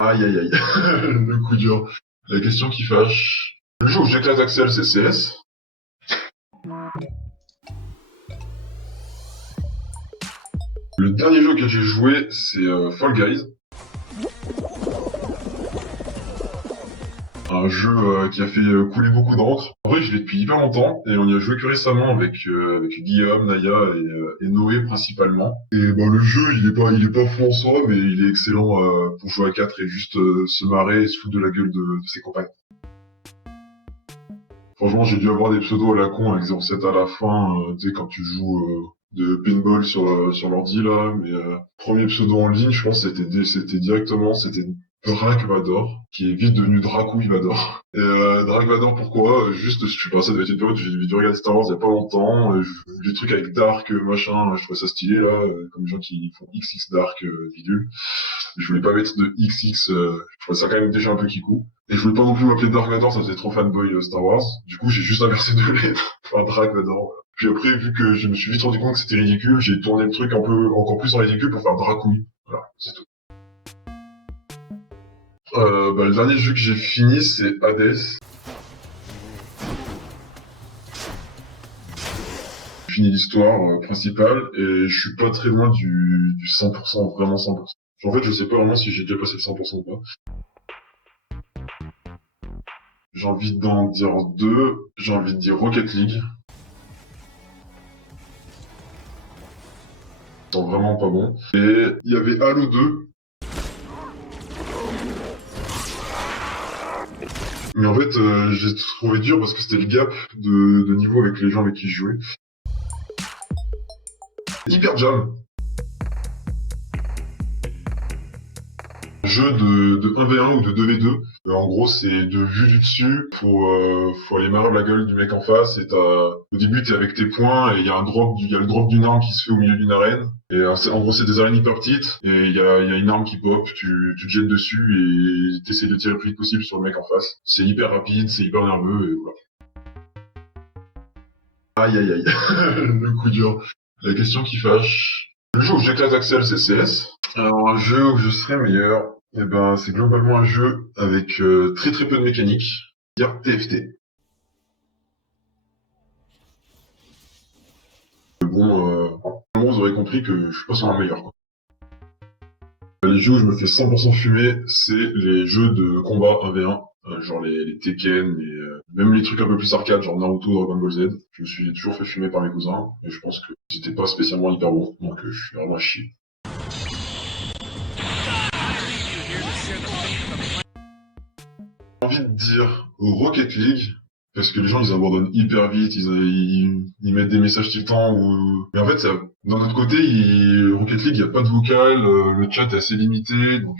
Aïe aïe aïe, le coup dur. La question qui fâche. Le jour où j'éclate Axel, c'est CS. Le dernier jeu auquel j'ai joué, c'est Fall Guys. Un jeu qui a fait couler beaucoup d'encre. En vrai, je l'ai depuis hyper longtemps et on y a joué que récemment avec Guillaume, Naya et Noé principalement. Et ben le jeu, il est pas fou en soi, mais il est excellent pour jouer à 4 et juste se marrer et se foutre de la gueule de ses copains. Franchement, j'ai dû avoir des pseudos à la con avec 07 à la fin, tu sais, quand tu joues de pinball sur l'ordi, là. Mais premier pseudo en ligne, je pense, c'était Drake Vador, qui est vite devenu Dracouille Vador. Et Drake Vador, pourquoi? Juste, je sais pas, ça devait être une période où j'ai dû regarder Star Wars il y a pas longtemps, les trucs avec Dark, machin, je trouvais ça stylé, là, comme les gens qui font XX Dark, bidule. Je voulais pas mettre de XX, je trouvais ça quand même déjà un peu kikou. Et je voulais pas non plus m'appeler Dark Vador, ça faisait trop fanboy Star Wars. Du coup, j'ai juste inversé deux lettres. Enfin, Dark Vador. Puis après, vu que je me suis vite rendu compte que c'était ridicule, j'ai tourné le truc un peu encore plus en ridicule pour faire Dracouille. Voilà, c'est tout. Le dernier jeu que j'ai fini, c'est Hades. J'ai fini l'histoire principale et je suis pas très loin du 100%, vraiment 100%. En fait, je sais pas vraiment si j'ai déjà passé le 100% ou pas. J'ai envie d'en dire deux. J'ai envie de dire Rocket League. Sont vraiment pas bon. Et il y avait Halo 2. Mais en fait, j'ai trouvé dur parce que c'était le gap de niveau avec les gens avec qui je jouais. Hyper Jam. Jeu de 1v1 ou de 2v2. En gros, c'est de vue du dessus. Faut aller marrer la gueule du mec en face. Au début, t'es avec tes points et il y a le drop d'une arme qui se fait au milieu d'une arène. Et en gros, c'est des arènes hyper petites. Et il y a une arme qui pop. Tu te jettes dessus et t'essaies de tirer le plus vite possible sur le mec en face. C'est hyper rapide, c'est hyper nerveux et voilà. Aïe aïe aïe, le coup dur. La question qui fâche. Le jeu où j'éclate Axel, c'est CS. Alors, un jeu où je serais meilleur, eh ben, c'est globalement un jeu avec très très peu de mécanique, dire TFT. Mais bon, normalement, vous aurez compris que je suis pas sur le meilleur, quoi. Les jeux où je me fais 100% fumer, c'est les jeux de combat 1v1, genre les Tekken, même les trucs un peu plus arcade, genre Naruto, Dragon Ball Z. Je me suis toujours fait fumer par mes cousins, et je pense que j'étais pas spécialement hyper bon, donc je suis vraiment à chier. J'ai envie de dire Rocket League, parce que les gens ils abandonnent hyper vite, ils mettent des messages tout le temps. Mais en fait, d'un autre côté, Rocket League, il n'y a pas de vocal, le chat est assez limité, donc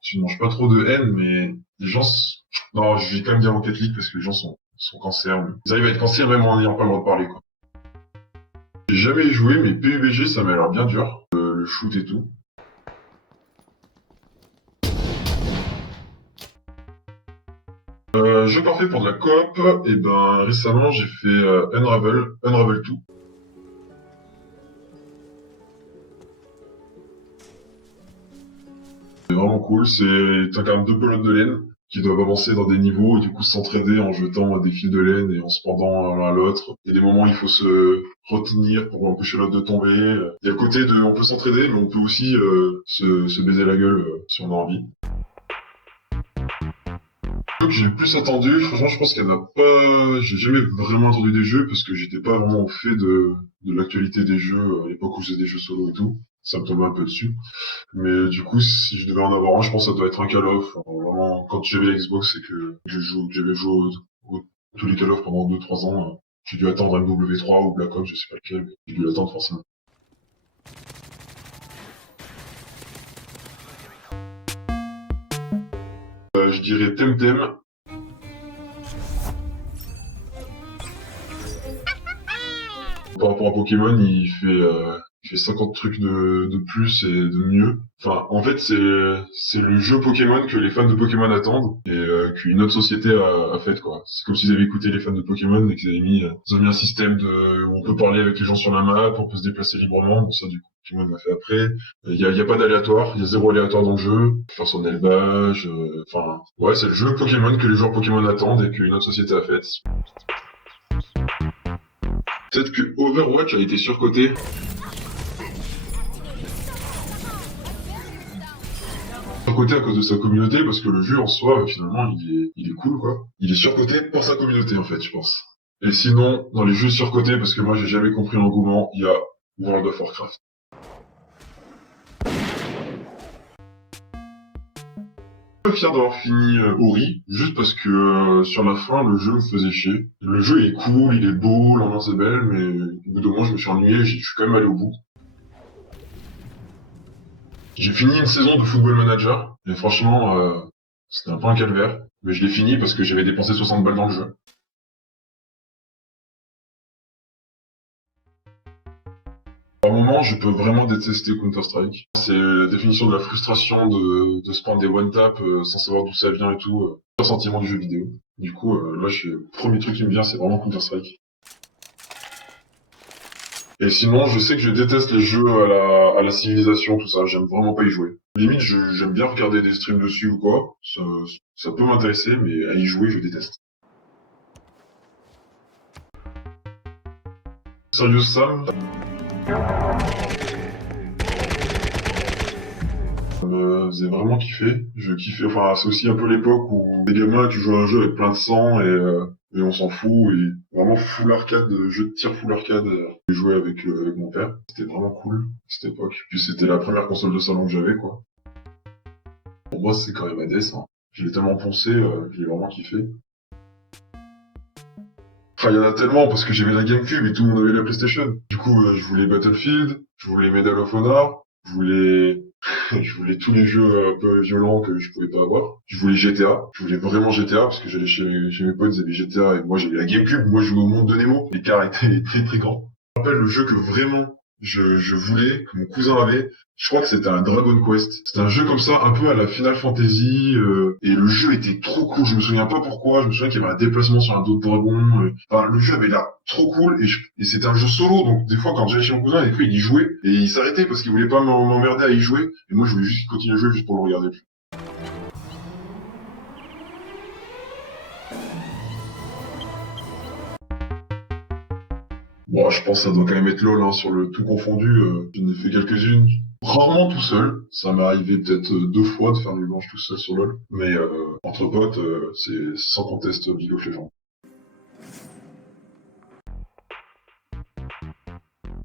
tu ne manges pas trop de haine, mais les gens... Non, je vais quand même dire Rocket League parce que les gens sont cancer. Ils arrivent à être cancer même en n'ayant pas le droit de parler, quoi. J'ai jamais joué, mais PUBG, ça m'a l'air bien dur, le shoot et tout. Jeu parfait pour de la coop, et ben récemment j'ai fait Unravel 2. C'est vraiment cool, t'as quand même deux pelotes de laine qui doivent avancer dans des niveaux et du coup s'entraider en jetant des fils de laine et en se pendant l'un à l'autre. Il y a des moments où il faut se retenir pour empêcher l'autre de tomber. Il y a le côté de on peut s'entraider mais on peut aussi se baiser la gueule si on a envie. Le jeu que j'ai le plus attendu, franchement je pense qu'il y en a pas... J'ai jamais vraiment attendu des jeux parce que j'étais pas vraiment au fait de l'actualité des jeux à l'époque où je faisais des jeux solo et tout. Ça me tombait un peu dessus. Mais du coup, si je devais en avoir un, je pense que ça doit être un Call of. Vraiment, quand j'avais la Xbox, c'est que j'avais joué tous les Call of pendant 2 3 ans. J'ai dû attendre MW3 ou Black Ops, je sais pas lequel, mais j'ai dû l'attendre forcément. Je dirais Temtem. Par rapport à Pokémon, il fait 50 trucs de plus et de mieux. Enfin, en fait, c'est le jeu Pokémon que les fans de Pokémon attendent et qu'une autre société a fait, quoi. C'est comme s'ils avaient écouté les fans de Pokémon et qu'ils avaient ils ont mis un système où on peut parler avec les gens sur la map, on peut se déplacer librement. Bon, ça, du coup, Pokémon l'a fait après. Il y a pas d'aléatoire, il y a zéro aléatoire dans le jeu. Faire son élevage, enfin, ouais, c'est le jeu Pokémon que les joueurs Pokémon attendent et qu'une autre société a fait. Peut-être que Overwatch a été surcoté. Surcoté à cause de sa communauté, parce que le jeu en soi, finalement, il est cool, quoi. Il est surcoté pour sa communauté, en fait, je pense. Et sinon, dans les jeux surcotés, parce que moi j'ai jamais compris l'engouement, il y a World of Warcraft. Je suis fier d'avoir fini Ori, juste parce que sur la fin, le jeu me faisait chier. Le jeu est cool, il est beau, l'ambiance est belle, mais au bout d'un moment, je me suis ennuyé, je suis quand même allé au bout. J'ai fini une saison de Football Manager, et franchement, c'était un peu un calvaire. Mais je l'ai fini parce que j'avais dépensé 60 balles dans le jeu. Par moment, je peux vraiment détester Counter-Strike. C'est la définition de la frustration de se prendre des one-tap sans savoir d'où ça vient et tout. Le sentiment du jeu vidéo. Du coup, là, le premier truc qui me vient, c'est vraiment Counter-Strike. Et sinon, je sais que je déteste les jeux à la civilisation, tout ça. J'aime vraiment pas y jouer. Limite, j'aime bien regarder des streams dessus ou quoi. Ça peut m'intéresser, mais à y jouer, je déteste. Serious Sam, ça me faisait vraiment kiffer. Je kiffais, enfin, c'est aussi un peu l'époque où les gamins, tu joues à un jeu avec plein de sang et on s'en fout. Et vraiment full arcade, jeu de tir full arcade. J'ai joué avec mon père. C'était vraiment cool, cette époque. Puis c'était la première console de salon que j'avais, quoi. Pour moi, c'est quand même Hades, hein. Je l'ai tellement poncé, je l'ai vraiment kiffé. Enfin, il y en a tellement parce que j'avais la GameCube et tout le monde avait la PlayStation. Du coup, je voulais Battlefield, je voulais Medal of Honor, je voulais, je voulais tous les jeux un peu violents que je pouvais pas avoir. Je voulais GTA, je voulais vraiment GTA parce que j'allais chez mes potes, ils avaient GTA et moi j'avais la GameCube. Moi, je jouais au monde de Nemo. L'écart était très très grand. Je me rappelle le jeu que vraiment je voulais, que mon cousin avait. Je crois que c'était un Dragon Quest. C'était un jeu comme ça, un peu à la Final Fantasy, et le jeu était trop cool. Je me souviens pas pourquoi. Je me souviens qu'il y avait un déplacement sur un dos de dragon. Enfin, le jeu avait l'air trop cool, et c'était un jeu solo. Donc des fois, quand j'allais chez mon cousin, des fois il y jouait et il s'arrêtait parce qu'il voulait pas m'emmerder à y jouer. Et moi, je voulais juste continuer à jouer juste pour le regarder. Bon, je pense que ça doit quand même être LOL, hein, sur le tout confondu. J'en ai fait quelques-unes. Rarement tout seul. Ça m'est arrivé peut-être 2 fois de faire une manche tout seul sur LOL. Mais entre potes, c'est sans conteste League of Legends.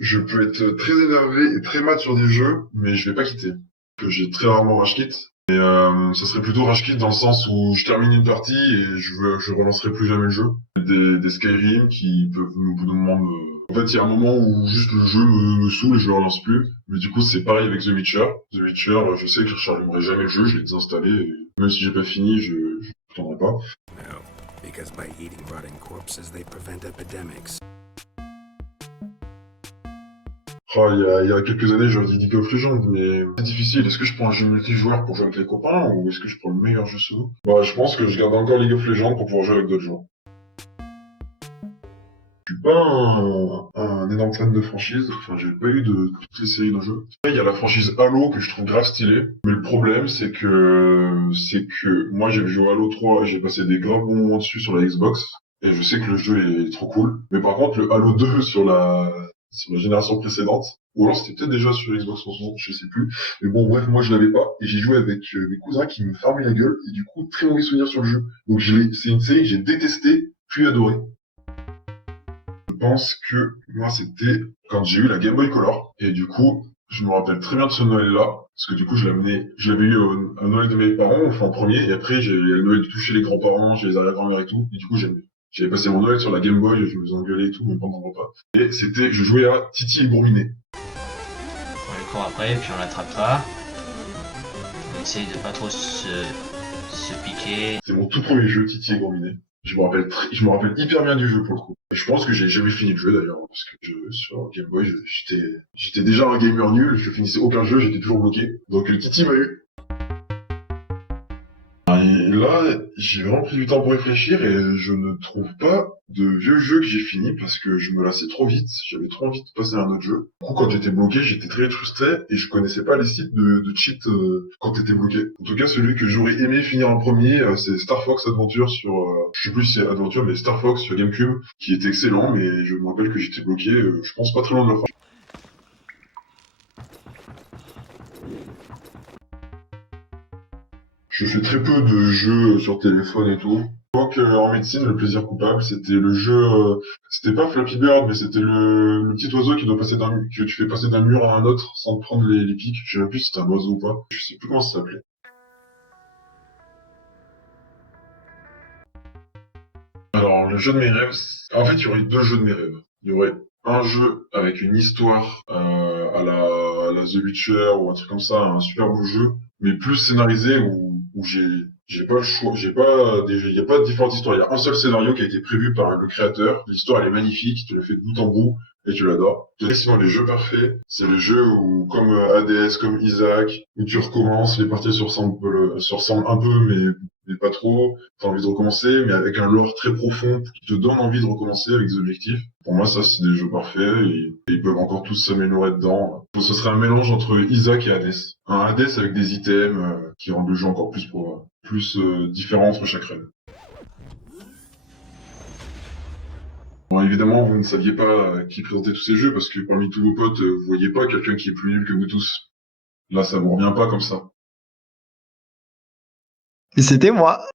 Je peux être très énervé et très mat sur des jeux, mais je vais pas quitter. Que j'ai très rarement rage quit. Et ça serait plutôt rage quit dans le sens où je termine une partie et je relancerai plus jamais le jeu. Des Skyrim qui peuvent au bout d'un moment me... En fait, il y a un moment où juste le jeu me saoule et je le relance plus. Mais du coup, c'est pareil avec The Witcher. The Witcher, je sais que je rechargerai jamais le jeu, je l'ai désinstallé. Et même si j'ai pas fini, je attendrai pas. No, because by eating rotting corpses, they prevent epidemics. Ah, il y a quelques années, j'aurais dit League of Legends, mais c'est difficile. Est-ce que je prends un jeu multijoueur pour jouer avec les copains ou est-ce que je prends le meilleur jeu solo? Bah, je pense que je garde encore League of Legends pour pouvoir jouer avec d'autres joueurs. Je suis pas un énorme fan de franchise. Enfin, j'ai pas eu de toutes les séries d'un jeu. Il y a la franchise Halo que je trouve grave stylée. Mais le problème, c'est que moi, j'ai joué à Halo 3 et j'ai passé des graves bons moments dessus sur la Xbox. Et je sais que le jeu est trop cool. Mais par contre, le Halo 2 sur la génération précédente, ou alors c'était peut-être déjà sur Xbox 360, je sais plus. Mais bon, bref, moi je l'avais pas. Et j'ai joué avec mes cousins qui me fermaient la gueule. Et du coup, très mauvais souvenir sur le jeu. Donc c'est une série que j'ai détestée, puis adorée. Je pense que moi c'était quand j'ai eu la Game Boy Color. Et du coup, je me rappelle très bien de ce Noël-là. Parce que du coup, je l'avais eu à Noël de mes parents, enfin en premier. Et après, j'ai le Noël de toucher les grands-parents, j'ai les arrière-grand-mères et tout. Et du coup, j'avais passé mon Noël sur la Game Boy, je me faisais engueuler et tout, même pendant le repas. Et je jouais à Titi et Gourminet. On les court après, puis on l'attrape pas. On essaye de pas trop se piquer. C'est mon tout premier jeu, Titi et Gourminet. Je me rappelle hyper bien du jeu pour le coup. Et je pense que j'ai jamais fini le jeu d'ailleurs, parce que sur Game Boy, j'étais déjà un gamer nul, je finissais aucun jeu, j'étais toujours bloqué. Donc Titi m'a eu. Et là, j'ai vraiment pris du temps pour réfléchir et je ne trouve pas de vieux jeux que j'ai fini parce que je me lassais trop vite. J'avais trop envie de passer à un autre jeu. Du coup, quand j'étais bloqué, j'étais très frustré et je connaissais pas les sites de cheat quand t'étais bloqué. En tout cas, celui que j'aurais aimé finir en premier, c'est Star Fox Adventure sur, je sais plus si c'est Adventure, mais Star Fox sur GameCube, qui était excellent, mais je me rappelle que j'étais bloqué, je pense pas très loin de la fin. Je fais très peu de jeux sur téléphone et tout. Donc en médecine, le plaisir coupable, c'était le jeu, c'était pas Flappy Bird, mais c'était le petit oiseau qui doit passer que tu fais passer d'un mur à un autre sans te prendre les pics. Je sais même plus si c'était un oiseau ou pas. Je sais plus comment ça s'appelait. Alors le jeu de mes rêves, en fait il y aurait deux jeux de mes rêves. Il y aurait un jeu avec une histoire à la The Witcher ou un truc comme ça, un super beau jeu, mais plus scénarisé où j'ai pas le choix, il y a pas de différentes histoires. Il y a un seul scénario qui a été prévu par le créateur. L'histoire elle est magnifique, tu l'as fait de bout en bout et tu l'adores. Sinon les jeux parfaits, c'est les jeux où comme Hades, comme Isaac, où tu recommences, les parties se ressemblent un peu mais pas trop. T'as envie de recommencer, mais avec un lore très profond qui te donne envie de recommencer avec des objectifs. Pour moi, ça, c'est des jeux parfaits et ils peuvent encore tous s'améliorer dedans. Ce serait un mélange entre Isaac et Hades. Un Hades avec des items qui rendent le jeu encore plus différent entre chaque run. Bon, évidemment, vous ne saviez pas qui présentait tous ces jeux parce que parmi tous vos potes, vous voyez pas quelqu'un qui est plus nul que vous tous. Là, ça vous revient pas comme ça. Et c'était moi.